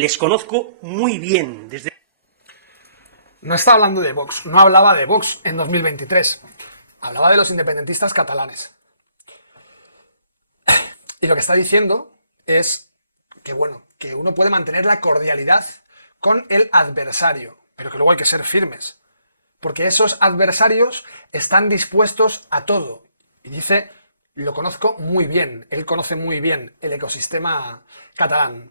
les conozco muy bien desde... No está hablando de Vox, no hablaba de Vox en 2023, hablaba de los independentistas catalanes. Y lo que está diciendo es que, bueno, que uno puede mantener la cordialidad con el adversario, pero que luego hay que ser firmes, porque esos adversarios están dispuestos a todo. Y dice, lo conozco muy bien, él conoce muy bien el ecosistema catalán.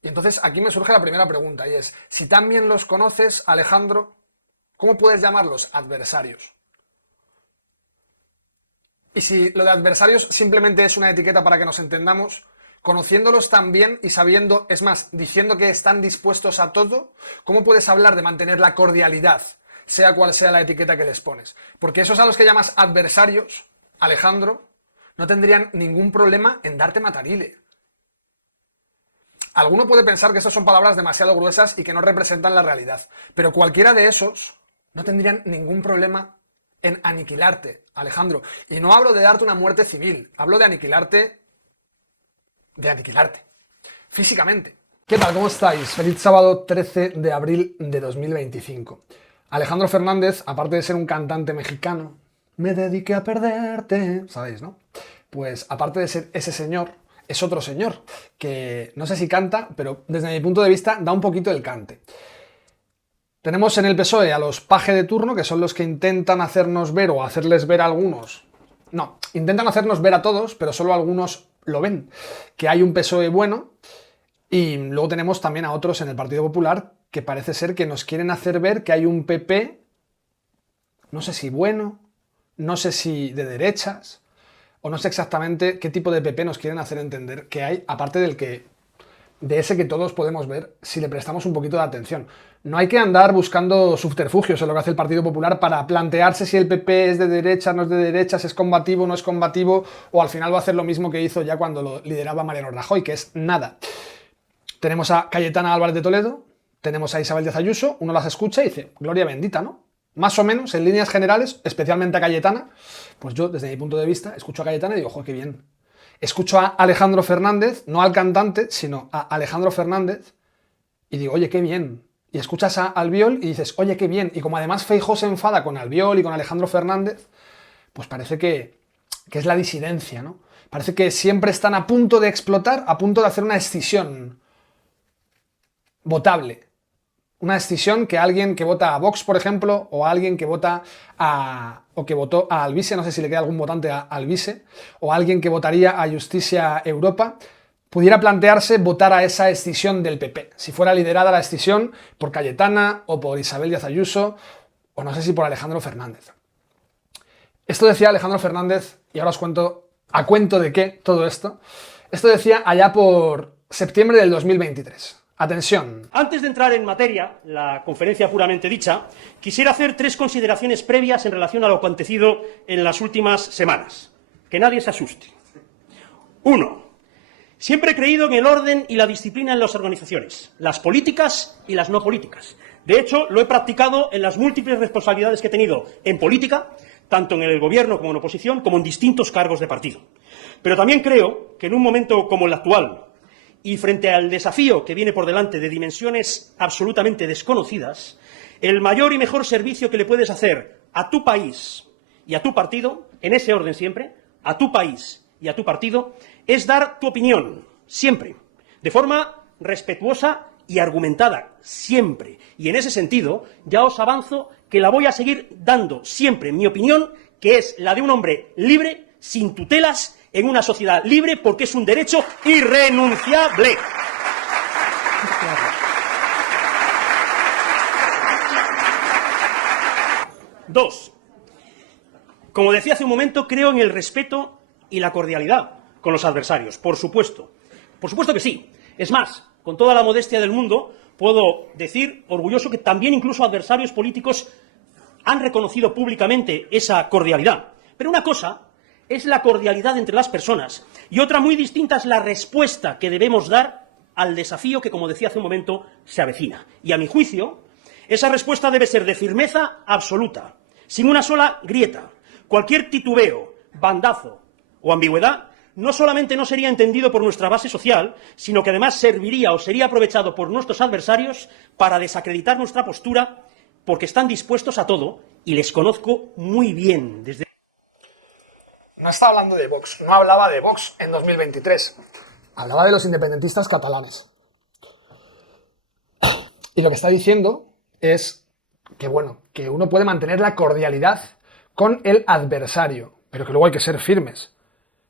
Y entonces aquí me surge la primera pregunta, y es, si tan bien los conoces, Alejandro, ¿cómo puedes llamarlos adversarios? Y si lo de adversarios simplemente es una etiqueta para que nos entendamos, conociéndolos tan bien y sabiendo, es más, diciendo que están dispuestos a todo, ¿cómo puedes hablar de mantener la cordialidad, sea cual sea la etiqueta que les pones? Porque esos a los que llamas adversarios, Alejandro, no tendrían ningún problema en darte matarile. Alguno puede pensar que estas son palabras demasiado gruesas y que no representan la realidad, pero cualquiera de esos no tendrían ningún problema en aniquilarte, Alejandro. Y no hablo de darte una muerte civil, hablo de aniquilarte, físicamente. ¿Qué tal? ¿Cómo estáis? Feliz sábado 13 de abril de 2025. Alejandro Fernández, aparte de ser un cantante mexicano, me dediqué a perderte, ¿sabéis, no? Pues aparte de ser ese señor, es otro señor, que no sé si canta, pero desde mi punto de vista da un poquito el cante. Tenemos en el PSOE a los paje de turno, que son los que intentan hacernos ver o hacerles ver a algunos. No, intentan hacernos ver a todos, pero solo algunos lo ven. Que hay un PSOE bueno, y luego tenemos también a otros en el Partido Popular que parece ser que nos quieren hacer ver que hay un PP, no sé si bueno, no sé si de derechas, o no sé exactamente qué tipo de PP nos quieren hacer entender que hay, aparte de ese que todos podemos ver si le prestamos un poquito de atención. No hay que andar buscando subterfugios en lo que hace el Partido Popular para plantearse si el PP es de derechas, no es de derechas, es combativo, no es combativo, o al final va a hacer lo mismo que hizo ya cuando lo lideraba Mariano Rajoy, que es nada. Tenemos a Cayetana Álvarez de Toledo, tenemos a Isabel Díaz Ayuso, uno las escucha y dice, gloria bendita, ¿no? Más o menos, en líneas generales, especialmente a Cayetana, pues yo, desde mi punto de vista, escucho a Cayetana y digo, ¡joder, qué bien! Escucho a Alejandro Fernández, no al cantante, sino a Alejandro Fernández, y digo, oye, qué bien. Y escuchas a Albiol y dices, oye, qué bien. Y como además Feijóo se enfada con Albiol y con Alejandro Fernández, pues parece que es la disidencia, ¿no? Parece que siempre están a punto de explotar, a punto de hacer una escisión votable. Una escisión que alguien que vota a Vox, por ejemplo, o alguien que vota o que votó a Alvise, no sé si le queda algún votante a Alvise, o alguien que votaría a Justicia Europa, pudiera plantearse votar a esa escisión del PP, si fuera liderada la escisión por Cayetana o por Isabel Díaz Ayuso, o no sé si por Alejandro Fernández. Esto decía Alejandro Fernández, y ahora os cuento a cuento de qué todo esto. Esto decía allá por septiembre del 2023. Atención. Antes de entrar en materia, la conferencia puramente dicha, quisiera hacer 3 consideraciones previas en relación a lo acontecido en las últimas semanas. Que nadie se asuste. 1. Siempre he creído en el orden y la disciplina en las organizaciones, las políticas y las no políticas. De hecho, lo he practicado en las múltiples responsabilidades que he tenido en política, tanto en el gobierno como en oposición, como en distintos cargos de partido. Pero también creo que en un momento como el actual, y frente al desafío que viene por delante de dimensiones absolutamente desconocidas, el mayor y mejor servicio que le puedes hacer a tu país y a tu partido, en ese orden siempre, a tu país y a tu partido, es dar tu opinión, siempre, de forma respetuosa y argumentada, siempre. Y en ese sentido, ya os avanzo que la voy a seguir dando siempre, mi opinión, que es la de un hombre libre, sin tutelas, en una sociedad libre, porque es un derecho irrenunciable. 2. Como decía hace un momento, creo en el respeto y la cordialidad con los adversarios, por supuesto. Por supuesto que sí. Es más, con toda la modestia del mundo, puedo decir, orgulloso, que también incluso adversarios políticos han reconocido públicamente esa cordialidad. Pero una cosa es la cordialidad entre las personas y otra muy distinta es la respuesta que debemos dar al desafío que, como decía hace un momento, se avecina. Y a mi juicio, esa respuesta debe ser de firmeza absoluta, sin una sola grieta. Cualquier titubeo, bandazo o ambigüedad no solamente no sería entendido por nuestra base social, sino que además serviría o sería aprovechado por nuestros adversarios para desacreditar nuestra postura, porque están dispuestos a todo y les conozco muy bien desde... No está hablando de Vox, no hablaba de Vox en 2023. Hablaba de los independentistas catalanes. Y lo que está diciendo es que, bueno, que uno puede mantener la cordialidad con el adversario, pero que luego hay que ser firmes.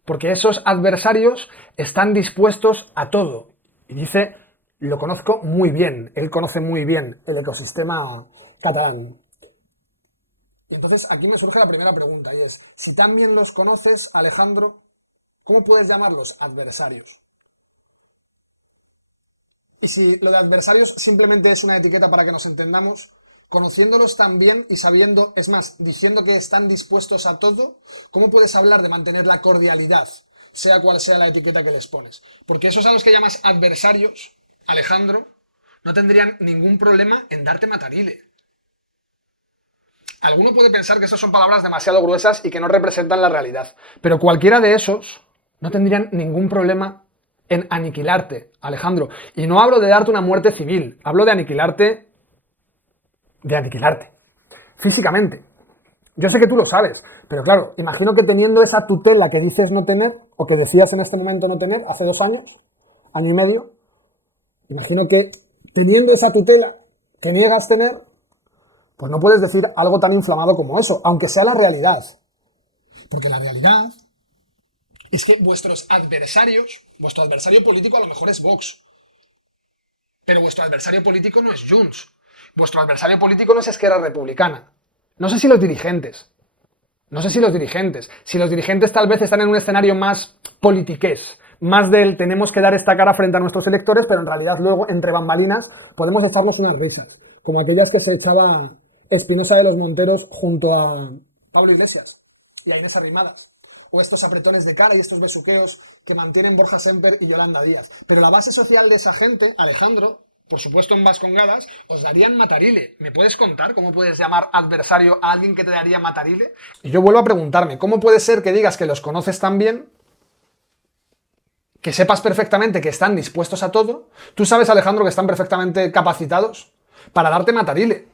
Porque esos adversarios están dispuestos a todo. Y dice, lo conozco muy bien, él conoce muy bien el ecosistema catalán. Y entonces aquí me surge la primera pregunta, y es, si tan bien los conoces, Alejandro, ¿cómo puedes llamarlos adversarios? Y si lo de adversarios simplemente es una etiqueta para que nos entendamos, conociéndolos tan bien y sabiendo, es más, diciendo que están dispuestos a todo, ¿cómo puedes hablar de mantener la cordialidad, sea cual sea la etiqueta que les pones? Porque esos a los que llamas adversarios, Alejandro, no tendrían ningún problema en darte matarile. Alguno puede pensar que esas son palabras demasiado gruesas y que no representan la realidad, pero cualquiera de esos no tendrían ningún problema en aniquilarte, Alejandro. Y no hablo de darte una muerte civil, hablo de aniquilarte, físicamente. Yo sé que tú lo sabes, pero claro, imagino que teniendo esa tutela que dices no tener, o que decías en este momento no tener, hace 2 años, año y medio, imagino que teniendo esa tutela que niegas tener, pues no puedes decir algo tan inflamado como eso, aunque sea la realidad. Porque la realidad es que vuestros adversarios, vuestro adversario político a lo mejor es Vox, pero vuestro adversario político no es Junts, vuestro adversario político no es Esquerra Republicana. No sé si los dirigentes. Si los dirigentes tal vez están en un escenario más politiqués, más del tenemos que dar esta cara frente a nuestros electores, pero en realidad luego, entre bambalinas, podemos echarnos unas risas, como aquellas que se echaba Espinosa de los Monteros junto a Pablo Iglesias y a Inés Arrimadas, o estos apretones de cara y estos besuqueos que mantienen Borja Semper y Yolanda Díaz. Pero la base social de esa gente, Alejandro, por supuesto en Vascongadas, os darían matarile. ¿Me puedes contar cómo puedes llamar adversario a alguien que te daría matarile? Y yo vuelvo a preguntarme, ¿cómo puede ser que digas que los conoces tan bien, que sepas perfectamente que están dispuestos a todo? Tú sabes, Alejandro, que están perfectamente capacitados para darte matarile.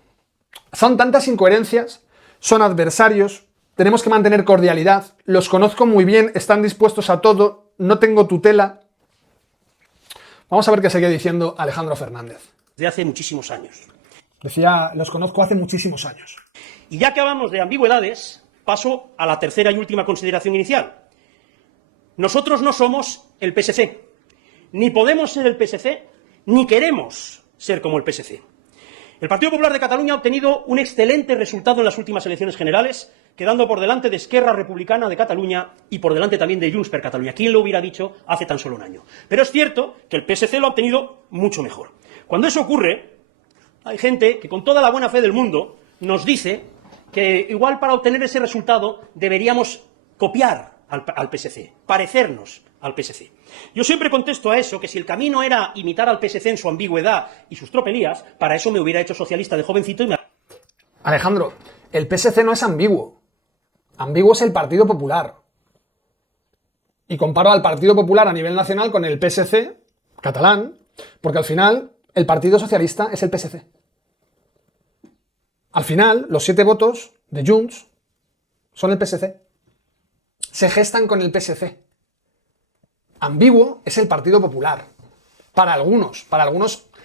Son tantas incoherencias, son adversarios, tenemos que mantener cordialidad, los conozco muy bien, están dispuestos a todo, no tengo tutela. Vamos a ver qué sigue diciendo Alejandro Fernández. De hace muchísimos años. Decía, los conozco hace muchísimos años. Y ya que hablamos de ambigüedades, paso a la tercera y última consideración inicial. Nosotros no somos el PSC, ni podemos ser el PSC, ni queremos ser como el PSC. El Partido Popular de Cataluña ha obtenido un excelente resultado en las últimas elecciones generales, quedando por delante de Esquerra Republicana de Cataluña y por delante también de Junts per Catalunya. ¿Quién lo hubiera dicho hace tan solo un año? Pero es cierto que el PSC lo ha obtenido mucho mejor. Cuando eso ocurre, hay gente que con toda la buena fe del mundo nos dice que igual para obtener ese resultado deberíamos copiar al PSC, parecernos al PSC. Yo siempre contesto a eso, que si el camino era imitar al PSC en su ambigüedad y sus tropelías, para eso me hubiera hecho socialista de jovencito y me... Alejandro, el PSC no es ambiguo. Ambiguo es el Partido Popular. Y comparo al Partido Popular a nivel nacional con el PSC catalán, porque al final el Partido Socialista es el PSC. Al final, los 7 votos de Junts son el PSC. Se gestan con el PSC. Ambiguo es el Partido Popular. Para algunos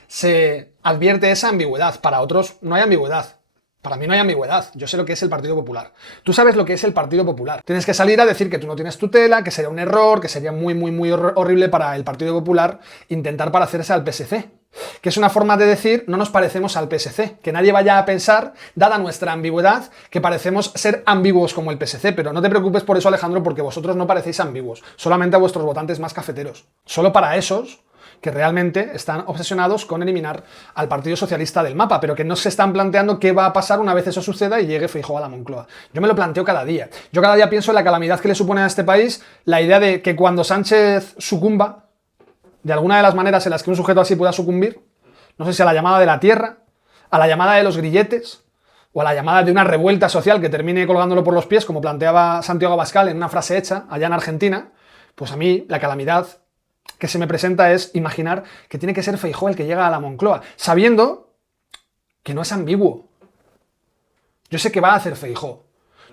se advierte esa ambigüedad, para otros no hay ambigüedad. Para mí no hay ambigüedad, yo sé lo que es el Partido Popular. Tú sabes lo que es el Partido Popular. Tienes que salir a decir que tú no tienes tutela, que sería un error, que sería muy horrible para el Partido Popular intentar parecerse al PSC. Que es una forma de decir, no nos parecemos al PSC. Que nadie vaya a pensar, dada nuestra ambigüedad, que parecemos ser ambiguos como el PSC. Pero no te preocupes por eso, Alejandro, porque vosotros no parecéis ambiguos. Solamente a vuestros votantes más cafeteros. Solo para esos que realmente están obsesionados con eliminar al Partido Socialista del mapa, pero que no se están planteando qué va a pasar una vez eso suceda y llegue Feijóo a la Moncloa. Yo me lo planteo cada día. Yo cada día pienso en la calamidad que le supone a este país la idea de que cuando Sánchez sucumba, de alguna de las maneras en las que un sujeto así pueda sucumbir, no sé si a la llamada de la tierra, a la llamada de los grilletes, o a la llamada de una revuelta social que termine colgándolo por los pies, como planteaba Santiago Abascal en una frase hecha allá en Argentina, Pues a mí la calamidad que se me presenta es imaginar que tiene que ser Feijóo el que llega a la Moncloa, sabiendo que no es ambiguo. Yo sé que va a hacer Feijóo.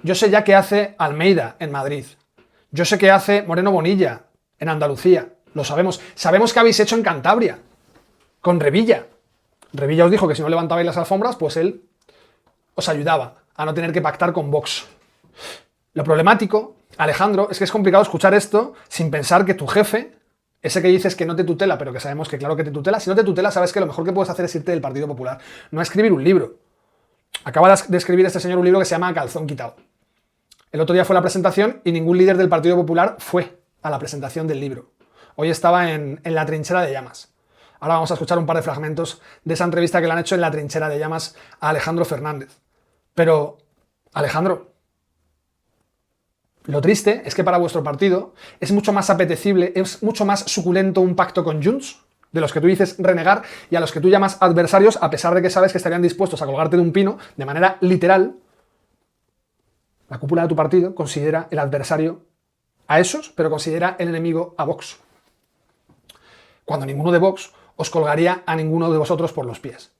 Yo sé ya qué hace Almeida en Madrid. Yo sé qué hace Moreno Bonilla en Andalucía. Lo sabemos. Sabemos qué habéis hecho en Cantabria, con Revilla. Revilla os dijo que si no levantabais las alfombras, pues él os ayudaba a no tener que pactar con Vox. Lo problemático, Alejandro, es que es complicado escuchar esto sin pensar que tu jefe, ese que dices que no te tutela, pero que sabemos que claro que te tutela, si no te tutela, sabes que lo mejor que puedes hacer es irte del Partido Popular, no escribir un libro. Acaba de escribir este señor un libro que se llama Calzón Quitado. El otro día fue la presentación y ningún líder del Partido Popular fue a la presentación del libro. Hoy estaba en la trinchera de llamas. Ahora vamos a escuchar un par de fragmentos de esa entrevista que le han hecho en la trinchera de llamas a Alejandro Fernández. Pero, Alejandro, lo triste es que para vuestro partido es mucho más apetecible, es mucho más suculento un pacto con Junts, de los que tú dices renegar y a los que tú llamas adversarios, a pesar de que sabes que estarían dispuestos a colgarte de un pino de manera literal. La cúpula de tu partido considera el adversario a esos, pero considera el enemigo a Vox. Cuando ninguno de Vox os colgaría a ninguno de vosotros por los pies.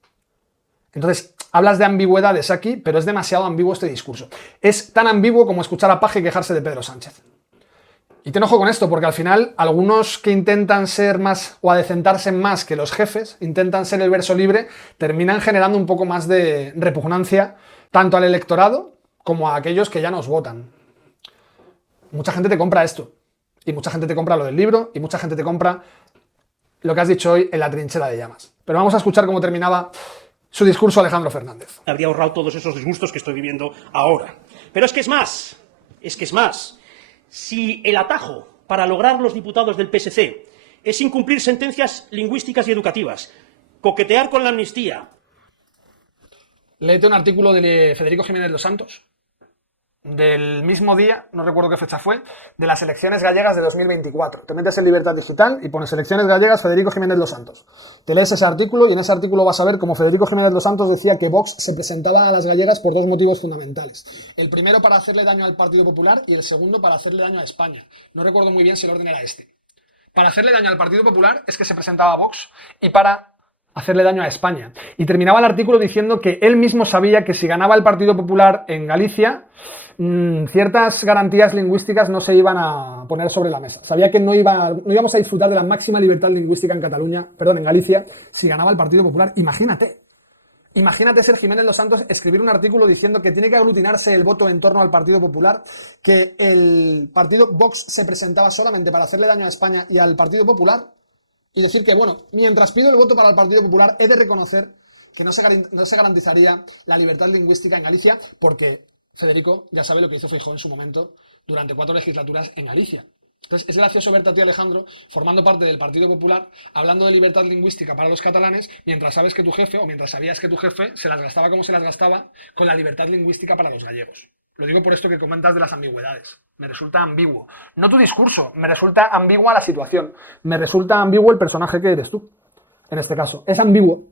Entonces, hablas de ambigüedades aquí, pero es demasiado ambiguo este discurso. Es tan ambiguo como escuchar a Paje quejarse de Pedro Sánchez. Y te enojo con esto, porque al final, algunos que intentan ser más o adecentarse más que los jefes, intentan ser el verso libre, terminan generando un poco más de repugnancia, tanto al electorado como a aquellos que ya nos votan. Mucha gente te compra esto, y mucha gente te compra lo del libro, y mucha gente te compra lo que has dicho hoy en la trinchera de llamas. Pero vamos a escuchar cómo terminaba su discurso Alejandro Fernández. Habría ahorrado todos esos disgustos que estoy viviendo ahora. Pero es que es más. Si el atajo para lograr los diputados del PSC es incumplir sentencias lingüísticas y educativas, coquetear con la amnistía... Léete un artículo de Federico Jiménez Los Santos, del mismo día, no recuerdo qué fecha fue, de las elecciones gallegas de 2024. Te metes en Libertad Digital y pones elecciones gallegas Federico Jiménez Los Santos. Te lees ese artículo y en ese artículo vas a ver cómo Federico Jiménez Los Santos decía que Vox se presentaba a las gallegas por dos motivos fundamentales. El primero para hacerle daño al Partido Popular y el segundo para hacerle daño a España. No recuerdo muy bien si el orden era este. Para hacerle daño al Partido Popular es que se presentaba a Vox y para hacerle daño a España. Y terminaba el artículo diciendo que él mismo sabía que si ganaba el Partido Popular en Galicia, ciertas garantías lingüísticas no se iban a poner sobre la mesa. Sabía que no íbamos a disfrutar de la máxima libertad lingüística en en Galicia, si ganaba el Partido Popular. Imagínate ser Jiménez Los Santos, escribir un artículo diciendo que tiene que aglutinarse el voto en torno al Partido Popular, que el partido Vox se presentaba solamente para hacerle daño a España y al Partido Popular, y decir que, bueno, mientras pido el voto para el Partido Popular, he de reconocer que no se garantizaría la libertad lingüística en Galicia, porque Federico ya sabe lo que hizo Feijóo en su momento durante 4 legislaturas en Galicia. Entonces, es gracioso verte a ti, Alejandro, formando parte del Partido Popular, hablando de libertad lingüística para los catalanes, mientras sabías que tu jefe se las gastaba como se las gastaba con la libertad lingüística para los gallegos. Lo digo por esto que comentas de las ambigüedades. Me resulta ambiguo. No tu discurso, me resulta ambigua la situación. Me resulta ambiguo el personaje que eres tú. En este caso, es ambiguo.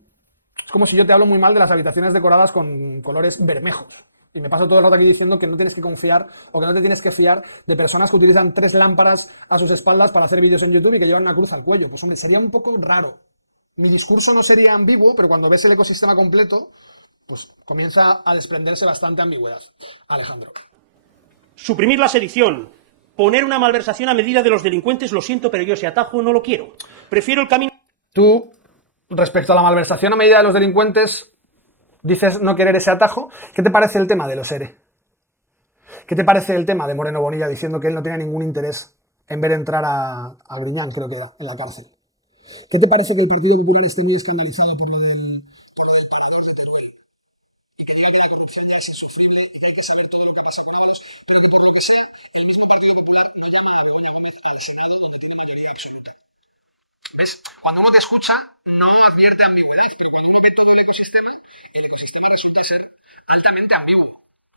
Es como si yo te hablo muy mal de las habitaciones decoradas con colores bermejos. Y me paso todo el rato aquí diciendo que no tienes que confiar o que no te tienes que fiar de personas que utilizan 3 lámparas a sus espaldas para hacer vídeos en YouTube y que llevan una cruz al cuello. Pues hombre, sería un poco raro. Mi discurso no sería ambiguo, pero cuando ves el ecosistema completo, pues comienza a desprenderse bastante ambigüedad. Alejandro. Suprimir la sedición, poner una malversación a medida de los delincuentes, lo siento, pero yo ese atajo no lo quiero. Prefiero el camino... Tú, respecto a la malversación a medida de los delincuentes, dices no querer ese atajo. ¿Qué te parece el tema de los ERE? ¿Qué te parece el tema de Moreno Bonilla diciendo que él no tenía ningún interés en ver entrar a Griñán, creo que era, en la cárcel? ¿Qué te parece que el Partido Popular esté muy escandalizado por lo del parador de Teruel? Y que diga que la corrupción ya es insufrible, que hay que saber todo lo que pasa con Ábalos, pero que por lo que sea, el mismo Partido Popular no llama a Bobena Gómez al Senado, donde tiene mayoría absoluta. ¿Ves? Cuando uno te escucha, no advierte ambigüedad, pero cuando uno ve todo el ecosistema resulta ser altamente ambiguo.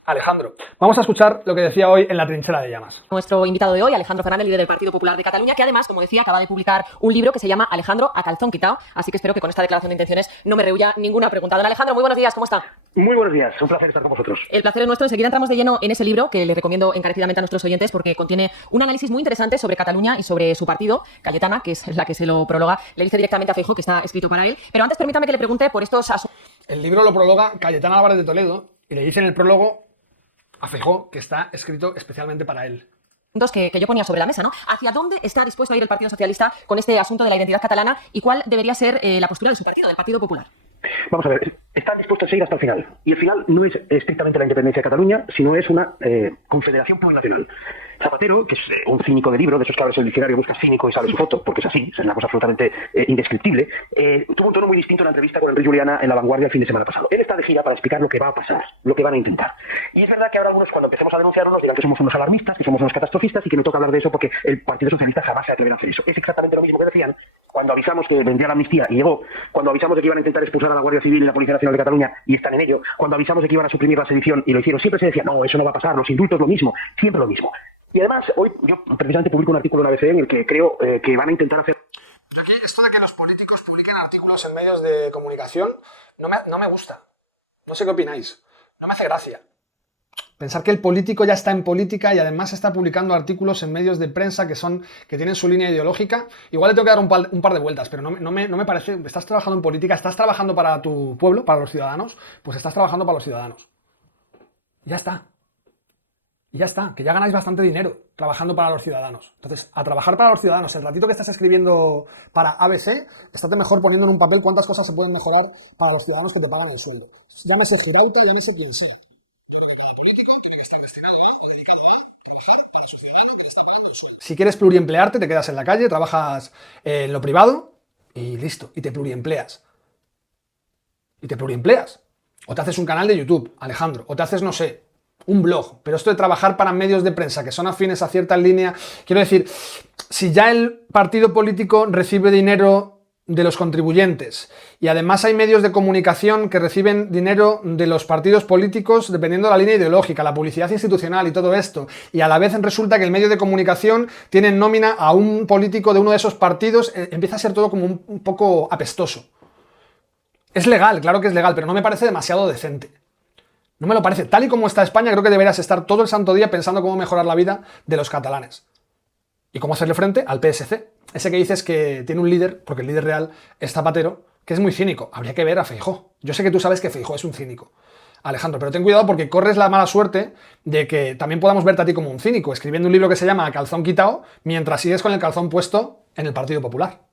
Alejandro, vamos a escuchar lo que decía hoy en la trinchera de llamas. Nuestro invitado de hoy, Alejandro Fernández, líder del Partido Popular de Cataluña, que además, como decía, acaba de publicar un libro que se llama Alejandro a calzón quitao, así que espero que con esta declaración de intenciones no me rehuya ninguna pregunta. Don Alejandro, muy buenos días, ¿cómo está? Muy buenos días, un placer estar con vosotros. El placer es nuestro. Enseguida entramos de lleno en ese libro que le recomiendo encarecidamente a nuestros oyentes porque contiene un análisis muy interesante sobre Cataluña y sobre su partido, Cayetana, que es la que se lo prologa. Le dice directamente a Feijóo que está escrito para él. Pero antes permítame que le pregunte por estos asuntos. El libro lo prologa Cayetana Álvarez de Toledo y le dice en el prólogo a Feijóo que está escrito especialmente para él. Que yo ponía sobre la mesa, ¿no? ¿Hacia dónde está dispuesto a ir el Partido Socialista con este asunto de la identidad catalana y cuál debería ser la postura de su partido, del Partido Popular? Vamos a ver, están dispuestos a ir hasta el final. Y el final no es estrictamente la independencia de Cataluña, sino es una confederación plurinacional. Zapatero, que es un cínico de libro, de esos que abres el diccionario, buscas cínico y sale su foto, porque es así, es una cosa absolutamente indescriptible, tuvo un tono muy distinto en la entrevista con Enrique Juliana en La Vanguardia el fin de semana pasado. Él está de gira para explicar lo que va a pasar, lo que van a intentar. Y es verdad que ahora algunos, cuando empecemos a denunciarnos, nos dirán que somos unos alarmistas, que somos unos catastrofistas y que no toca hablar de eso porque el Partido Socialista jamás se atreverá a hacer eso. Es exactamente lo mismo que decían cuando avisamos que vendría la amnistía y llegó, cuando avisamos de que iban a intentar expulsar a la Guardia Civil y la Policía Nacional de Cataluña y están en ello, cuando avisamos de que iban a suprimir la sedición y lo hicieron, siempre se decía, no, eso no va a pasar, los indultos lo mismo, siempre lo mismo. Y además, hoy yo precisamente publico un artículo en ABC en el que creo que van a intentar hacer... Aquí esto de que los políticos publiquen artículos en medios de comunicación no me gusta. No sé qué opináis. No me hace gracia. Pensar que el político ya está en política y además está publicando artículos en medios de prensa que tienen su línea ideológica. Igual le tengo que dar un par de vueltas, pero no me parece... Estás trabajando en política, estás trabajando para tu pueblo, para los ciudadanos, pues estás trabajando para los ciudadanos. Ya está. Y ya está, que ya ganáis bastante dinero trabajando para los ciudadanos. Entonces, a trabajar para los ciudadanos, el ratito que estás escribiendo para ABC, estate mejor poniendo en un papel cuántas cosas se pueden mejorar para los ciudadanos que te pagan el sueldo. Llámese Girauta, llámese quien sea. Si quieres pluriemplearte, te quedas en la calle, trabajas en lo privado y listo, y te pluriempleas. O te haces un canal de YouTube, Alejandro, o te haces, no sé, un blog, pero esto de trabajar para medios de prensa que son afines a ciertas líneas, quiero decir, si ya el partido político recibe dinero de los contribuyentes y además hay medios de comunicación que reciben dinero de los partidos políticos dependiendo de la línea ideológica, la publicidad institucional y todo esto, y a la vez resulta que el medio de comunicación tiene en nómina a un político de uno de esos partidos, empieza a ser todo como un poco apestoso. Es legal, claro que es legal, pero no me parece demasiado decente. No me lo parece. Tal y como está España, creo que deberías estar todo el santo día pensando cómo mejorar la vida de los catalanes. Y cómo hacerle frente al PSC. Ese que dices que tiene un líder, porque el líder real es Zapatero, que es muy cínico. Habría que ver a Feijóo. Yo sé que tú sabes que Feijóo es un cínico, Alejandro, pero ten cuidado porque corres la mala suerte de que también podamos verte a ti como un cínico, escribiendo un libro que se llama A calzón quitao, mientras sigues con el calzón puesto en el Partido Popular.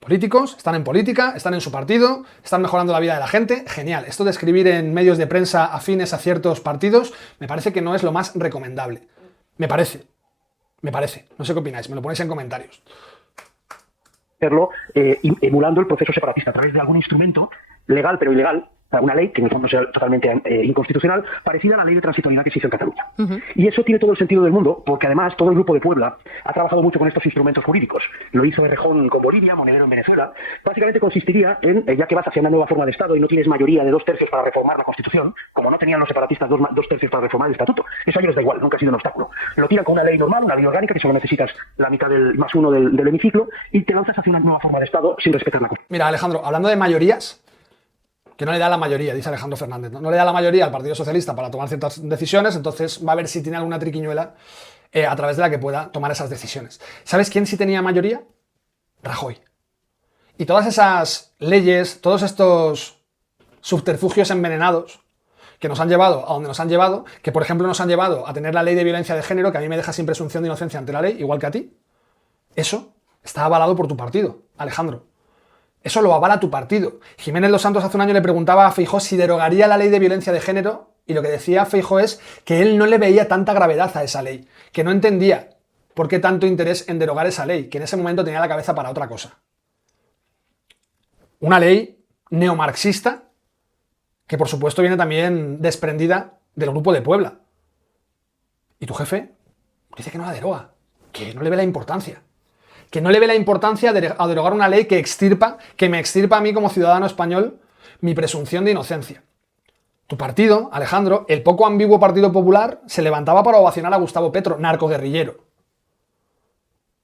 Políticos, están en política, están en su partido, están mejorando la vida de la gente, genial. Esto de escribir en medios de prensa afines a ciertos partidos me parece que no es lo más recomendable. Me parece. No sé qué opináis, me lo ponéis en comentarios. Hacerlo emulando el proceso separatista a través de algún instrumento legal pero ilegal, una ley que en el fondo sea totalmente inconstitucional, parecida a la ley de transitoriedad que se hizo en Cataluña. Y eso tiene todo el sentido del mundo, porque además todo el Grupo de Puebla ha trabajado mucho con estos instrumentos jurídicos. Lo hizo Errejón con Bolivia, Monedero en Venezuela. Básicamente consistiría en, ya que vas hacia una nueva forma de Estado y no tienes mayoría de 2/3 para reformar la Constitución, como no tenían los separatistas 2/3 para reformar el Estatuto, eso a ellos les da igual, nunca ha sido un obstáculo. Lo tiran con una ley normal, una ley orgánica, que solo necesitas la mitad del +1 del hemiciclo, y te lanzas hacia una nueva forma de Estado sin respetar la Constitución. Mira, Alejandro, hablando de mayorías, que no le da la mayoría, dice Alejandro Fernández, no le da la mayoría al Partido Socialista para tomar ciertas decisiones, entonces va a ver si tiene alguna triquiñuela a través de la que pueda tomar esas decisiones. ¿Sabes quién sí tenía mayoría? Rajoy. Y todas esas leyes, todos estos subterfugios envenenados que nos han llevado a donde nos han llevado, que por ejemplo nos han llevado a tener la ley de violencia de género, que a mí me deja sin presunción de inocencia ante la ley, igual que a ti, eso está avalado por tu partido, Alejandro. Eso lo avala tu partido. Jiménez Los Santos hace un año le preguntaba a Feijóo si derogaría la ley de violencia de género y lo que decía Feijóo es que él no le veía tanta gravedad a esa ley, que no entendía por qué tanto interés en derogar esa ley, que en ese momento tenía la cabeza para otra cosa. Una ley neomarxista que por supuesto viene también desprendida del Grupo de Puebla. Y tu jefe dice que no la deroga, que no le ve la importancia. Que no le ve la importancia a derogar una ley que me extirpa a mí como ciudadano español mi presunción de inocencia. Tu partido, Alejandro, el poco ambiguo Partido Popular, se levantaba para ovacionar a Gustavo Petro, narcoguerrillero.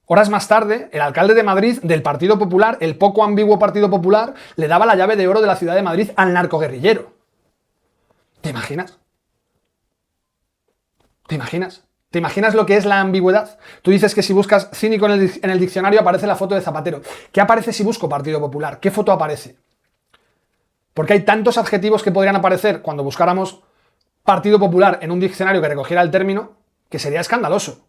Horas más tarde, el alcalde de Madrid del Partido Popular, el poco ambiguo Partido Popular, le daba la llave de oro de la ciudad de Madrid al narcoguerrillero. ¿Te imaginas? ¿Te imaginas? ¿Te imaginas lo que es la ambigüedad? Tú dices que si buscas cínico en el diccionario aparece la foto de Zapatero. ¿Qué aparece si busco Partido Popular? ¿Qué foto aparece? Porque hay tantos adjetivos que podrían aparecer cuando buscáramos Partido Popular en un diccionario que recogiera el término, que sería escandaloso.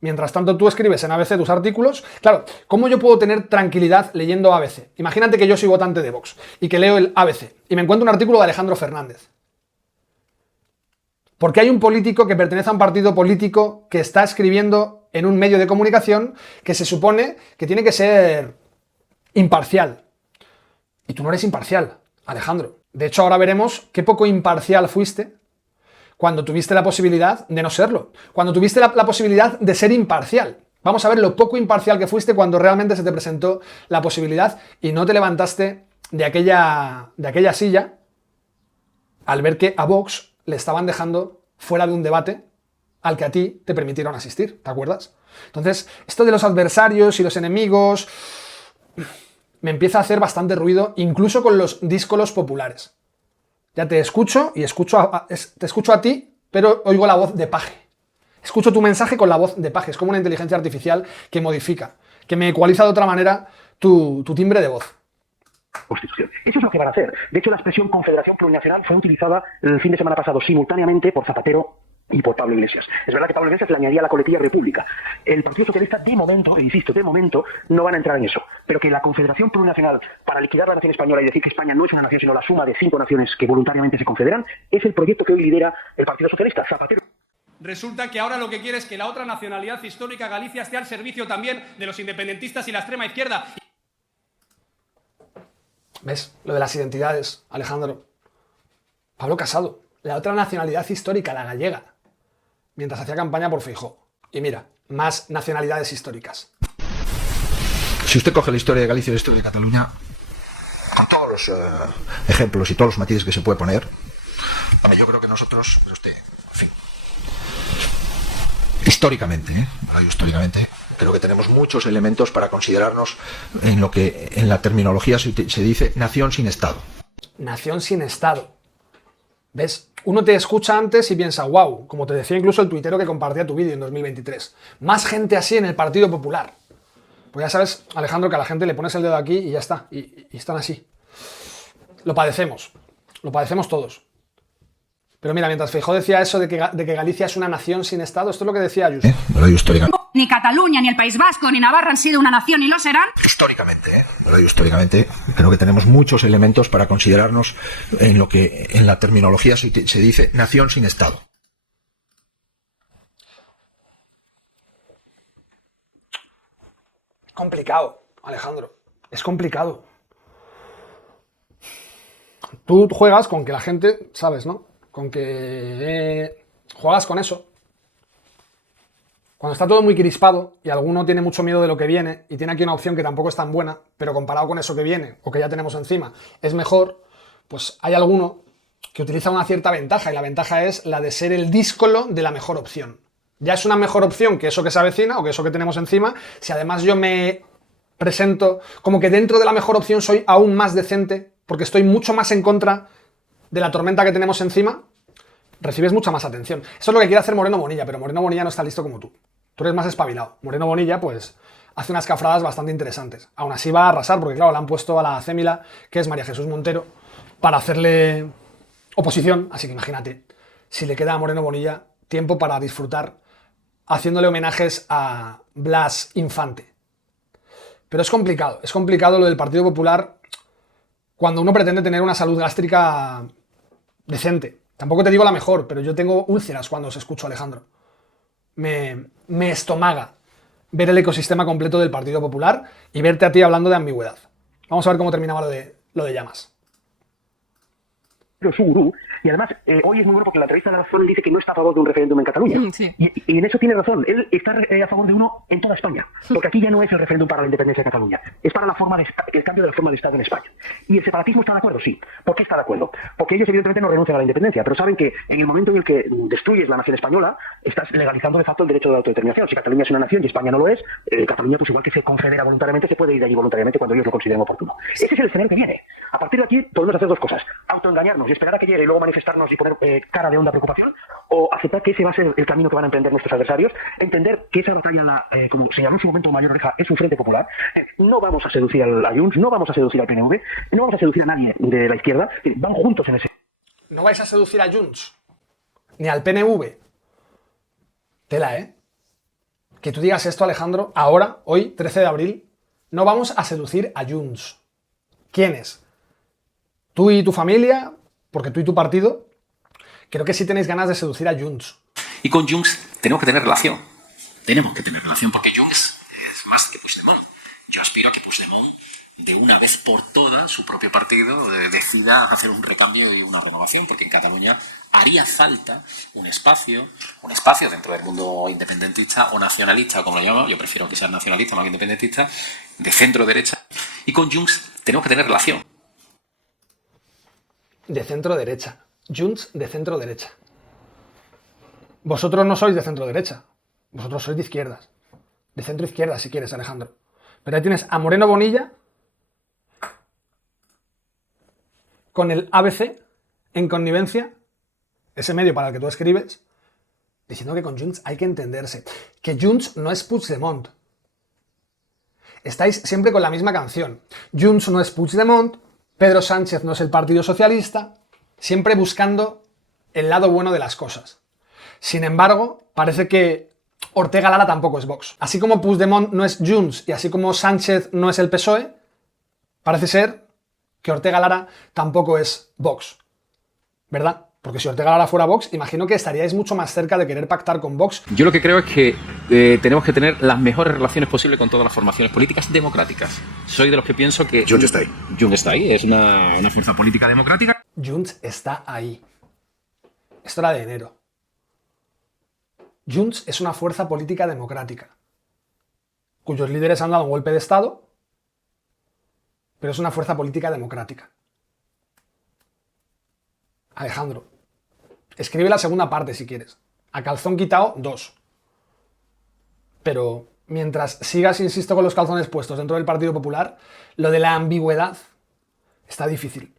Mientras tanto tú escribes en ABC tus artículos. Claro, ¿cómo yo puedo tener tranquilidad leyendo ABC? Imagínate que yo soy votante de Vox y que leo el ABC y me encuentro un artículo de Alejandro Fernández. Porque hay un político que pertenece a un partido político que está escribiendo en un medio de comunicación que se supone que tiene que ser imparcial. Y tú no eres imparcial, Alejandro. De hecho, ahora veremos qué poco imparcial fuiste cuando tuviste la posibilidad de no serlo. Cuando tuviste la posibilidad de ser imparcial. Vamos a ver lo poco imparcial que fuiste cuando realmente se te presentó la posibilidad y no te levantaste de aquella silla al ver que a Vox le estaban dejando fuera de un debate al que a ti te permitieron asistir, ¿te acuerdas? Entonces, esto de los adversarios y los enemigos me empieza a hacer bastante ruido, incluso con los díscolos populares. Ya te escucho y te escucho a ti, pero oigo la voz de Paje. Escucho tu mensaje con la voz de Paje. Es como una inteligencia artificial que modifica, que me ecualiza de otra manera tu timbre de voz. Constitución. Eso es lo que van a hacer. De hecho, la expresión Confederación Plurinacional fue utilizada el fin de semana pasado simultáneamente por Zapatero y por Pablo Iglesias. Es verdad que Pablo Iglesias le añadía la coletilla República. El Partido Socialista, de momento, insisto, de momento, no van a entrar en eso. Pero que la Confederación Plurinacional, para liquidar la nación española y decir que España no es una nación, sino la suma de 5 naciones que voluntariamente se confederan, es el proyecto que hoy lidera el Partido Socialista. Zapatero. Resulta que ahora lo que quiere es que la otra nacionalidad histórica, Galicia, esté al servicio también de los independentistas y la extrema izquierda. ¿Ves? Lo de las identidades, Alejandro. Pablo Casado, la otra nacionalidad histórica, la gallega, mientras hacía campaña por Feijóo. Y mira, más nacionalidades históricas. Si usted coge la historia de Galicia y la historia de Cataluña, con todos los ejemplos y todos los matices que se puede poner, yo creo que nosotros, usted, en fin, históricamente, creo que tenemos muchos elementos para considerarnos en lo que en la terminología se dice nación sin Estado. Nación sin Estado. ¿Ves? Uno te escucha antes y piensa, wow, como te decía incluso el tuitero que compartía tu vídeo en 2023. Más gente así en el Partido Popular. Pues ya sabes, Alejandro, que a la gente le pones el dedo aquí y ya está. Y están así. Lo padecemos todos. Pero mira, mientras Feijóo decía eso de que Galicia es una nación sin Estado, esto es lo que decía Ayuso. Ni Cataluña, ni el País Vasco, ni Navarra han sido una nación y lo serán. Históricamente, creo que tenemos muchos elementos para considerarnos en lo que en la terminología se dice nación sin Estado. Complicado, Alejandro. Es complicado. Tú juegas con que la gente, sabes, ¿no? Con que juegas con eso. Cuando está todo muy crispado y alguno tiene mucho miedo de lo que viene y tiene aquí una opción que tampoco es tan buena, pero comparado con eso que viene o que ya tenemos encima es mejor, pues hay alguno que utiliza una cierta ventaja y la ventaja es la de ser el díscolo de la mejor opción. Ya es una mejor opción que eso que se avecina o que eso que tenemos encima, si además yo me presento como que dentro de la mejor opción soy aún más decente porque estoy mucho más en contra de la tormenta que tenemos encima, recibes mucha más atención. Eso es lo que quiere hacer Moreno Bonilla, pero Moreno Bonilla no está listo como tú. Tú eres más espabilado. Moreno Bonilla, pues, hace unas cafradas bastante interesantes. Aún así va a arrasar, porque claro, le han puesto a la Cémila, que es María Jesús Montero, para hacerle oposición. Así que imagínate, si le queda a Moreno Bonilla tiempo para disfrutar haciéndole homenajes a Blas Infante. Pero es complicado lo del Partido Popular cuando uno pretende tener una salud gástrica decente. Tampoco te digo la mejor, pero yo tengo úlceras cuando os escucho, Alejandro. Me estomaga ver el ecosistema completo del Partido Popular y verte a ti hablando de ambigüedad. Vamos a ver cómo terminaba lo de Llamas. su gurú, y además hoy es muy bueno porque en la entrevista de la Razón dice que no está a favor de un referéndum en Cataluña. Sí. Y en eso tiene razón. Él está a favor de uno en toda España. Porque aquí ya no es el referéndum para la independencia de Cataluña. Es para el cambio de la forma de Estado en España. ¿Y el separatismo está de acuerdo? Sí. ¿Por qué está de acuerdo? Porque ellos evidentemente no renuncian a la independencia, pero saben que en el momento en el que destruyes la nación española, estás legalizando de facto el derecho de autodeterminación. Si Cataluña es una nación y España no lo es, Cataluña, pues igual que se confedera voluntariamente, se puede ir de allí voluntariamente cuando ellos lo consideren oportuno. Ese es el escenario que viene. A partir de aquí podemos hacer dos cosas: autoengañarnos y esperar a que llegue y luego manifestarnos y poner cara de honda preocupación, o aceptar que ese va a ser el camino que van a emprender nuestros adversarios, entender que esa batalla, como señaló en su momento Mayor Oreja, es un frente popular. No vamos a seducir a Junts, no vamos a seducir al PNV, no vamos a seducir a nadie de la izquierda, van juntos en ese. No vais a seducir a Junts, ni al PNV. Tela, ¿eh? Que tú digas esto, Alejandro, ahora, hoy, 13 de abril, no vamos a seducir a Junts. ¿Quiénes? Tú y tu familia, porque tú y tu partido, creo que sí tenéis ganas de seducir a Junts. Y con Junts tenemos que tener relación. Tenemos que tener relación porque Junts es más que Puigdemont. Yo aspiro a que Puigdemont, de una vez por todas, su propio partido decida hacer un recambio y una renovación, porque en Cataluña haría falta un espacio dentro del mundo independentista o nacionalista, como lo llamo, yo prefiero que sea nacionalista más que independentista, de centro-derecha. Y con Junts tenemos que tener relación. De centro-derecha. Junts de centro-derecha. Vosotros no sois de centro-derecha. Vosotros sois de izquierdas. De centro-izquierda, si quieres, Alejandro. Pero ahí tienes a Moreno Bonilla con el ABC en connivencia, ese medio para el que tú escribes, diciendo que con Junts hay que entenderse. Que Junts no es Puigdemont. Estáis siempre con la misma canción. Junts no es Puigdemont, Pedro Sánchez no es el Partido Socialista, siempre buscando el lado bueno de las cosas. Sin embargo, parece que Ortega Lara tampoco es Vox. Así como Puigdemont no es Junts y así como Sánchez no es el PSOE, parece ser que Ortega Lara tampoco es Vox. ¿Verdad? Porque si Ortega Lara fuera Vox, imagino que estaríais mucho más cerca de querer pactar con Vox. Yo lo que creo es que tenemos que tener las mejores relaciones posibles con todas las formaciones políticas democráticas. Soy de los que pienso que Junts está ahí. Junts está ahí, es una fuerza política democrática. Junts está ahí. Esto era de enero. Junts es una fuerza política democrática, cuyos líderes han dado un golpe de Estado, pero es una fuerza política democrática. Alejandro, escribe la segunda parte si quieres. A calzón quitado, 2. Pero mientras sigas, insisto, con los calzones puestos dentro del Partido Popular, lo de la ambigüedad está difícil.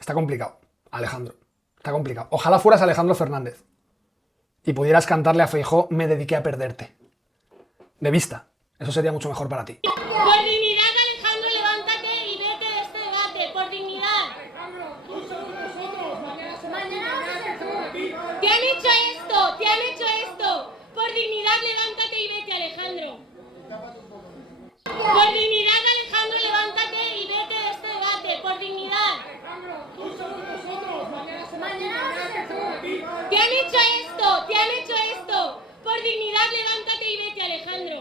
Está complicado, Alejandro. Está complicado. Ojalá fueras Alejandro Fernández y pudieras cantarle a Feijóo "Me dediqué a perderte". De vista. Eso sería mucho mejor para ti. Por dignidad, Alejandro, levántate y vete de este debate. Por dignidad. Te han hecho esto, te han hecho esto. Por dignidad, levántate y vete, Alejandro. Por dignidad, Alejandro, levántate y vete de este debate. Por dignidad. Te han hecho esto, te han hecho esto. Por dignidad, levántate y vete, Alejandro.